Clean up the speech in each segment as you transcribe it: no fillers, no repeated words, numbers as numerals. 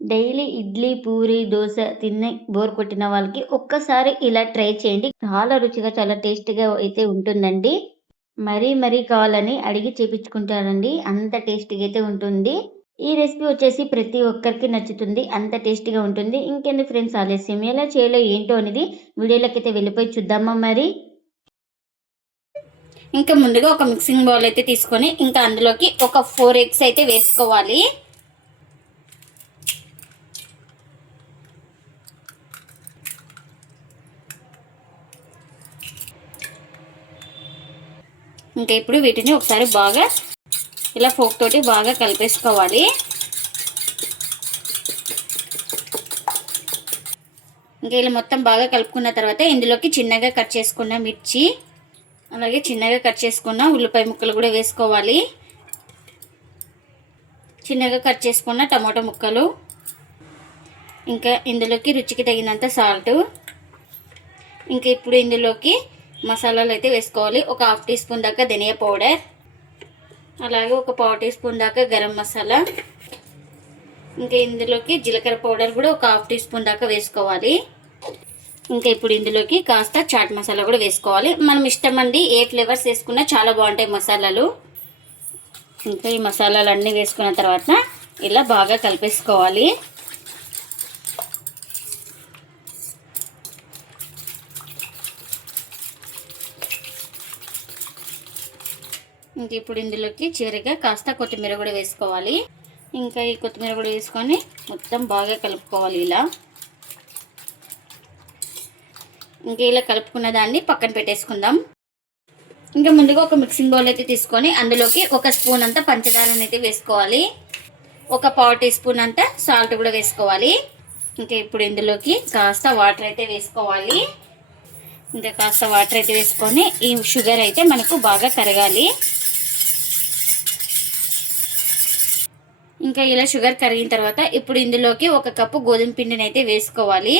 Daily idli, puri, dosa తిని bore కొట్టిన వాళ్ళకి ఒక్కసారి ఇలా ట్రై చేయండి. చాలా రుచిగా, చాలా టేస్టీగా అయితే ఉంటుందండి. మరీ కావాలని అడిగి చేపించుకుంటారండి. అంత టేస్టీగా అయితే ఉంటుంది. ఈ రెసిపీ వచ్చేసి ప్రతి ఒక్కరికి నచ్చుతుంది. అంత టేస్టీగా ఉంటుంది. ఇంకెందుకు ఫ్రెండ్స్ ఆలస్యం, ఎలా చేయాలో ఏంటో అనేది వీడియోలోకైతే వెళ్ళిపోయి చూద్దామా మరి. ఇంకా ముందుగా ఒక మిక్సింగ్ బౌల్ అయితే తీసుకొని ఇంకా అందులోకి ఒక 4 ఎగ్స్ అయితే వేసుకోవాలి. ఇంకా ఇప్పుడు వీటిని ఒకసారి బాగా ఇలా ఫోక్ తోటి బాగా కలిపేసుకోవాలి. ఇంకా ఇలా మొత్తం బాగా కలుపుకున్న తర్వాత ఇందులోకి చిన్నగా కట్ చేసుకున్న మిర్చి, అలాగే చిన్నగా కట్ చేసుకున్న ఉల్లిపాయ ముక్కలు కూడా వేసుకోవాలి. చిన్నగా కట్ చేసుకున్న టమాటో ముక్కలు, ఇంకా ఇందులోకి రుచికి తగినంత సాల్ట్. ఇంకా ఇప్పుడు ఇందులోకి మసాలాలు అయితే వేసుకోవాలి. ఒక 1/2 టీ స్పూన్ దాకా ధనియా పౌడర్, అలాగే ఒక 1/4 టీ స్పూన్ దాకా గరం మసాలా, ఇంకా ఇందులోకి జీలకర్ర పౌడర్ కూడా ఒక 1/2 టీ స్పూన్ దాకా వేసుకోవాలి. ఇంకా ఇప్పుడు ఇందులోకి కాస్త చాట్ మసాలా కూడా వేసుకోవాలి. మనం ఇష్టం అండి, ఏ ఫ్లేవర్స్ వేసుకున్నా చాలా బాగుంటాయి మసాలాలు. ఇంకా ఈ మసాలాలు అన్నీ వేసుకున్న తర్వాత ఇలా బాగా కలిపేసుకోవాలి. ఇంక ఇప్పుడు ఇందులోకి చివరిగా కాస్త కొత్తిమీర కూడా వేసుకోవాలి. ఇంకా ఈ కొత్తిమీర కూడా వేసుకొని మొత్తం బాగా కలుపుకోవాలి. ఇంకా ఇలా కలుపుకున్న దాన్ని పక్కన పెట్టేసుకుందాం. ఇంకా ముందుగా ఒక మిక్సింగ్ బౌల్ అయితే తీసుకొని అందులోకి 1 స్పూన్ అంత పంచదారని అయితే వేసుకోవాలి. ఒక 1/4 టీ స్పూన్ అంత సాల్ట్ కూడా వేసుకోవాలి. ఇంకా ఇప్పుడు ఇందులోకి కాస్త వాటర్ అయితే వేసుకోవాలి. ఇంకా కాస్త వాటర్ అయితే వేసుకొని ఈ షుగర్ అయితే మనకు బాగా కరగాలి. ఇంకా ఇలా షుగర్ కరిగిన తర్వాత ఇప్పుడు ఇందులోకి 1 కప్పు గోధుమ పిండిని అయితే వేసుకోవాలి.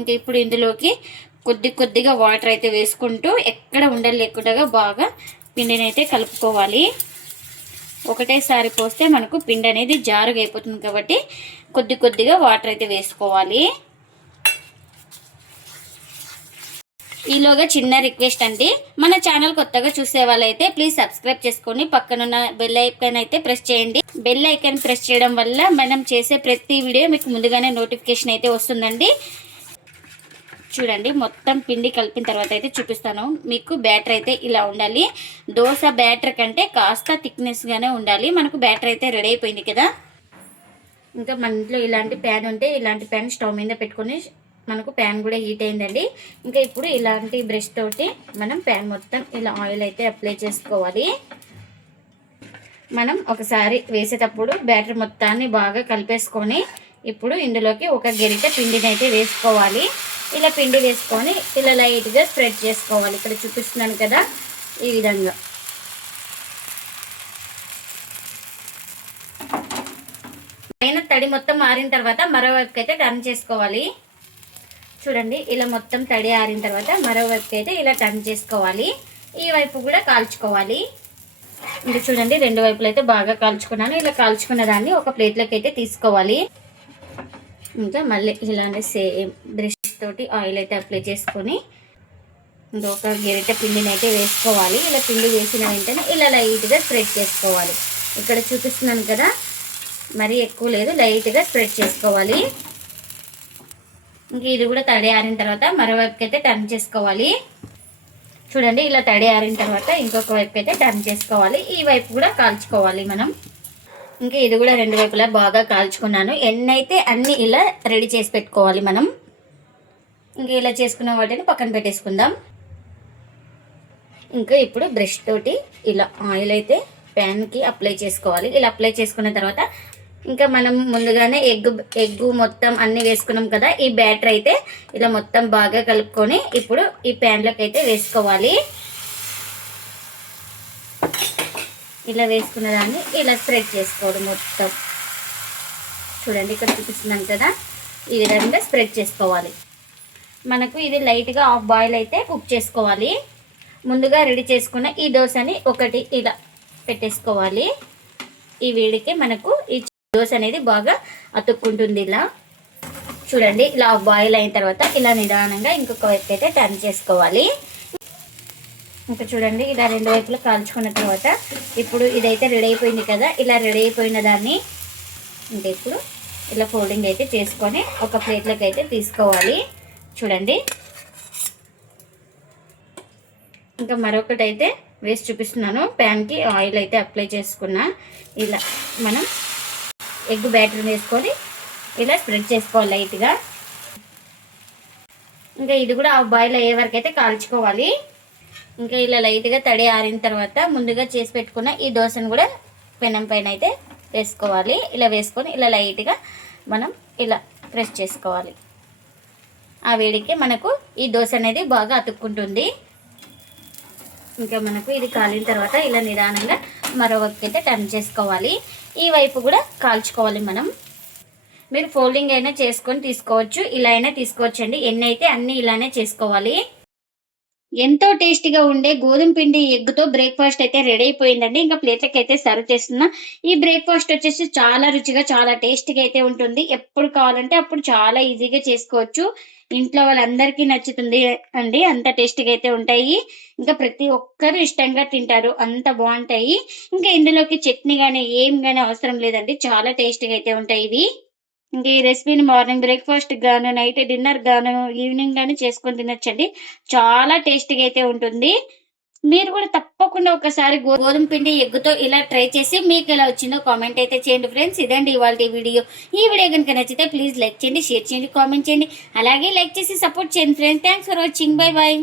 ఇంకా ఇప్పుడు ఇందులోకి కొద్దిగా వాటర్ అయితే వేసుకుంటూ ఎక్కడ ఉండలు లేకుండా బాగా పిండిని అయితే కలుపుకోవాలి. ఒకటేసారి పోస్తే మనకు పిండి అనేది జారుగా అయిపోతుంది కాబట్టి కొద్దిగా వాటర్ అయితే వేసుకోవాలి. ఈలోగా చిన్న రిక్వెస్ట్ అండి, మన ఛానల్ కొత్తగా చూసే వాళ్ళైతే ప్లీజ్ సబ్స్క్రైబ్ చేసుకొని పక్కనున్న బెల్ ఐకాన్ అయితే ప్రెస్ చేయండి. బెల్ ఐకాన్ ప్రెస్ చేయడం వల్ల మనం చేసే ప్రతి వీడియో మీకు ముందుగానే నోటిఫికేషన్ అయితే వస్తుందండి. చూడండి, మొత్తం పిండి కలిపిన తర్వాత అయితే చూపిస్తాను మీకు. బ్యాటర్ అయితే ఇలా ఉండాలి. దోశ బ్యాటర్ కంటే కాస్త థిక్నెస్గానే ఉండాలి. మనకు బ్యాటర్ అయితే రెడీ అయిపోయింది కదా. ఇంకా మన ఇంట్లో ఇలాంటి ప్యాన్ ఉంటే ఇలాంటి ప్యాన్ స్టవ్ మీద పెట్టుకొని, మనకు ప్యాన్ కూడా హీట్ అయిందండి. ఇంకా ఇప్పుడు ఇలాంటి బ్రష్ తోటి మనం ప్యాన్ మొత్తం ఇలా ఆయిల్ అయితే అప్లై చేసుకోవాలి. మనం ఒకసారి వేసేటప్పుడు బ్యాటర్ మొత్తాన్ని బాగా కలిపేసుకొని ఇప్పుడు ఇందులోకి ఒక గరిటె పిండిని అయితే వేసుకోవాలి. ఇలా పిండి వేసుకొని ఇలా లైట్గా స్ప్రెడ్ చేసుకోవాలి. ఇక్కడ చూపిస్తున్నాను కదా, ఈ విధంగా. పైన తడి మొత్తం ఆరిన తర్వాత మరోవైపుకి అయితే టర్న్ చేసుకోవాలి. చూడండి, ఇలా మొత్తం తడి ఆరిన తర్వాత మరోవైపుకి అయితే ఇలా టర్న్ చేసుకోవాలి. ఈ వైపు కూడా కాల్చుకోవాలి. ఇది చూడండి, 2 వైపులు అయితే బాగా కాల్చుకున్నాను. ఇలా కాల్చుకున్న దాన్ని ఒక ప్లేట్లోకి అయితే తీసుకోవాలి. ఇంకా మళ్ళీ ఇలానే సేమ్ బ్రష్ తోటి ఆయిల్ అయితే అప్లై చేసుకొని ఇంకొక గరిటె పిండిని అయితే వేసుకోవాలి. ఇలా పిండి వేసిన వెంటనే ఇలా లైట్గా స్ప్రెడ్ చేసుకోవాలి. ఇక్కడ చూపిస్తున్నాను కదా, మరీ ఎక్కువ లేదు, లైట్గా స్ప్రెడ్ చేసుకోవాలి. ఇంక ఇది కూడా తడి ఆరిన తర్వాత మరోవైపుకి అయితే టర్న్ చేసుకోవాలి. చూడండి, ఇలా తడి ఆరిన తర్వాత ఇంకొక వైపు అయితే టర్న్ చేసుకోవాలి. ఈ వైపు కూడా కాల్చుకోవాలి మనం. ఇంకా ఇది కూడా 2 వైపులా బాగా కాల్చుకున్నాను. ఎన్ని అయితే అన్ని ఇలా రెడీ చేసి పెట్టుకోవాలి మనం. ఇంకా ఇలా చేసుకున్న వాటిని పక్కన పెట్టేసుకుందాం. ఇంకా ఇప్పుడు బ్రష్ తోటి ఇలా ఆయిల్ అయితే ప్యాన్కి అప్లై చేసుకోవాలి. ఇలా అప్లై చేసుకున్న తర్వాత ఇంకా మనం ముందుగానే ఎగ్గు మొత్తం అన్నీ వేసుకున్నాం కదా, ఈ బ్యాటర్ అయితే ఇలా మొత్తం బాగా కలుపుకొని ఇప్పుడు ఈ ప్యాన్లోకి అయితే వేసుకోవాలి. ఇలా వేసుకున్న దాన్ని ఇలా స్ప్రెడ్ చేసుకోవడం మొత్తం. చూడండి, ఇక్కడ చూపిస్తున్నాను కదా, ఈ విధంగా స్ప్రెడ్ చేసుకోవాలి. మనకు ఇది లైట్గా హాఫ్ బాయిల్ అయితే కుక్ చేసుకోవాలి. ముందుగా రెడీ చేసుకున్న ఈ దోశని ఒకటి ఇలా పెట్టేసుకోవాలి. ఈ వేడికి మనకు ఈ దోశ అనేది బాగా అతుక్కుంటుంది. ఇలా చూడండి, ఇలా బాయిల్ అయిన తర్వాత ఇలా నిదానంగా ఇంకొక వైపు అయితే టర్న్ చేసుకోవాలి. ఇంకా చూడండి, ఇలా 2 వైపులు కాల్చుకున్న తర్వాత ఇప్పుడు ఇదైతే రెడీ అయిపోయింది కదా. ఇలా రెడీ అయిపోయిన దాన్ని ఇంకా ఇప్పుడు ఇలా ఫోల్డింగ్ అయితే చేసుకొని ఒక ప్లేట్లోకి అయితే తీసుకోవాలి. చూడండి, ఇంకా మరొకటి అయితే వేసి చూపిస్తున్నాను. ప్యాన్కి ఆయిల్ అయితే అప్లై చేసుకున్నా. ఇలా మనం ఎగ్ బ్యాటర్ వేసుకొని ఇలా స్ప్రెడ్ చేసుకోవాలి లైట్గా. ఇంకా ఇది కూడా బాయిల్ అయ్యే వరకు అయితే కాల్చుకోవాలి. ఇంకా ఇలా లైట్గా తడి ఆరిన తర్వాత ముందుగా చేసి పెట్టుకున్న ఈ దోశను కూడా పెనం పైన అయితే వేసుకోవాలి. ఇలా వేసుకొని ఇలా లైట్గా మనం ఇలా ప్రెస్ చేసుకోవాలి. ఆ వేడికి మనకు ఈ దోశ అనేది బాగా అతుక్కుంటుంది. ఇంకా మనకు ఇది కాలిన తర్వాత ఇలా నిదానంగా మరో వైపు అయితే టర్న్ చేసుకోవాలి. ఈ వైపు కూడా కాల్చుకోవాలి మనం. మీరు ఫోల్డింగ్ అయినా చేసుకొని తీసుకోవచ్చు, ఇలా అయినా తీసుకోవచ్చండి. ఎన్ని అయితే అన్ని ఇలానే చేసుకోవాలి. ఎంతో టేస్టీగా ఉండే గోధుమ పిండి ఎగ్తో బ్రేక్ఫాస్ట్ అయితే రెడీ అయిపోయిందండి. ఇంకా ప్లేట్లకి అయితే సర్వ్ చేస్తున్నా. ఈ బ్రేక్ఫాస్ట్ వచ్చేసి చాలా రుచిగా చాలా టేస్టీగా అయితే ఉంటుంది. ఎప్పుడు కావాలంటే అప్పుడు చాలా ఈజీగా చేసుకోవచ్చు. ఇంట్లో వాళ్ళందరికీ నచ్చుతుంది అండి, అంత టేస్టీగా అయితే ఉంటాయి. ఇంకా ప్రతి ఒక్కరు ఇష్టంగా తింటారు, అంత బాగుంటాయి. ఇంకా ఇందులోకి చట్నీ కానీ ఏం కానీ అవసరం లేదండి, చాలా టేస్టీగా అయితే ఉంటాయి ఇవి. ఇంక ఈ రెసిపీని మార్నింగ్ బ్రేక్ఫాస్ట్ గాను, నైట్ డిన్నర్ గాను, ఈవినింగ్ గాను చేసుకొని తినొచ్చండి. చాలా టేస్టీగా అయితే ఉంటుంది. మీరు కూడా తప్పకుండా ఒకసారి గోధుమ పిండి ఎగ్గుతో ఇలా ట్రై చేసి మీకు ఎలా వచ్చిందో కామెంట్ అయితే చేయండి ఫ్రెండ్స్. ఇదండి ఇవాళ వీడియో. ఈ వీడియో కనుక నచ్చితే ప్లీజ్ లైక్ చేయండి, షేర్ చేయండి, కామెంట్ చేయండి. అలాగే లైక్ చేసి సపోర్ట్ చేయండి friends. Thanks for watching. Bye bye.